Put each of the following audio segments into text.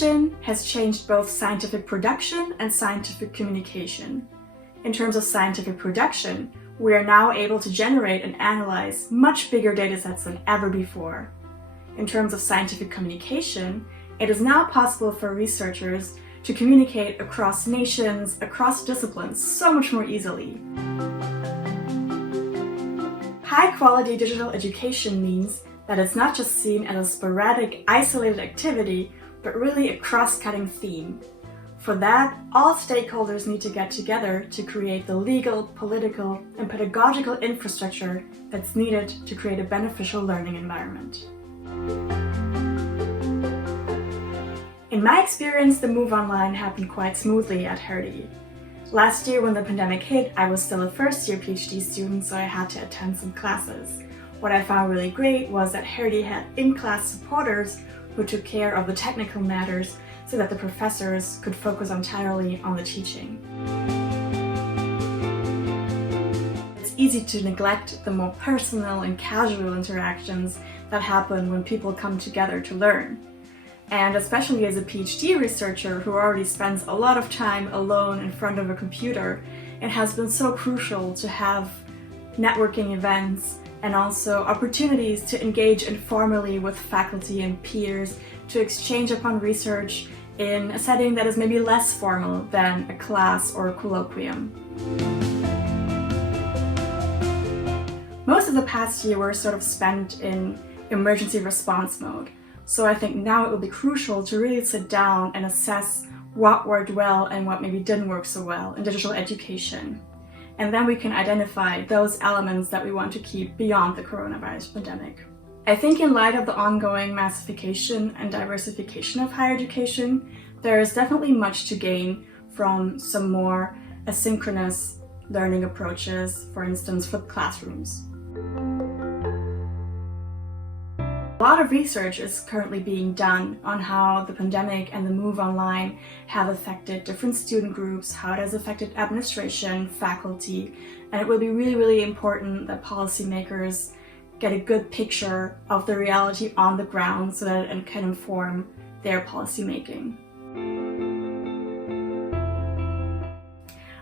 Digitalization has changed both scientific production and scientific communication. In terms of scientific production, we are now able to generate and analyze much bigger datasets than ever before. In terms of scientific communication, it is now possible for researchers to communicate across nations, across disciplines, so much more easily. High-quality digital education means that it's not just seen as a sporadic, isolated activity, but really a cross-cutting theme. For that, all stakeholders need to get together to create the legal, political, and pedagogical infrastructure that's needed to create a beneficial learning environment. In my experience, the move online happened quite smoothly at Hertie. Last year when the pandemic hit, I was still a first-year PhD student, so I had to attend some classes. What I found really great was that Hertie had in-class supporters who took care of the technical matters so that the professors could focus entirely on the teaching. It's easy to neglect the more personal and casual interactions that happen when people come together to learn. And especially as a PhD researcher who already spends a lot of time alone in front of a computer, it has been so crucial to have networking events and also opportunities to engage informally with faculty and peers to exchange upon research in a setting that is maybe less formal than a class or a colloquium. Most of the past year were sort of spent in emergency response mode. So I think now it will be crucial to really sit down and assess what worked well and what maybe didn't work so well in digital education. And then we can identify those elements that we want to keep beyond the coronavirus pandemic. I think in light of the ongoing massification and diversification of higher education, there is definitely much to gain from some more asynchronous learning approaches, for instance, flipped classrooms. A lot of research is currently being done on how the pandemic and the move online have affected different student groups, how it has affected administration, faculty, and it will be really important that policymakers get a good picture of the reality on the ground so that it can inform their policymaking.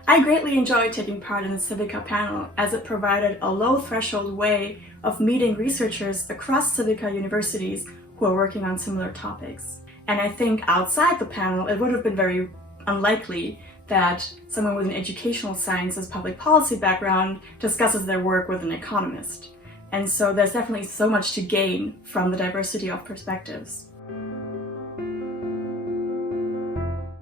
I greatly enjoyed taking part in the CIVICA panel as it provided a low-threshold way of meeting researchers across CIVICA universities who are working on similar topics. And I think outside the panel, it would have been very unlikely that someone with an educational sciences public policy background discusses their work with an economist. And so there's definitely so much to gain from the diversity of perspectives.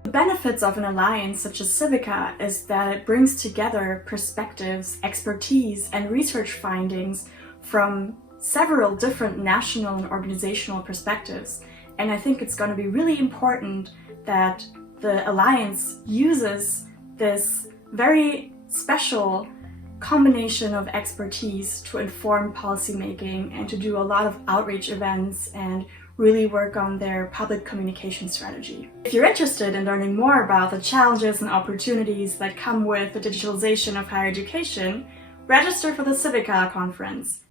The benefits of an alliance such as CIVICA is that it brings together perspectives, expertise, and research findings from several different national and organizational perspectives. And I think it's going to be really important that the alliance uses this very special combination of expertise to inform policymaking and to do a lot of outreach events and really work on their public communication strategy. If you're interested in learning more about the challenges and opportunities that come with the digitalization of higher education, register for the CIVICA conference.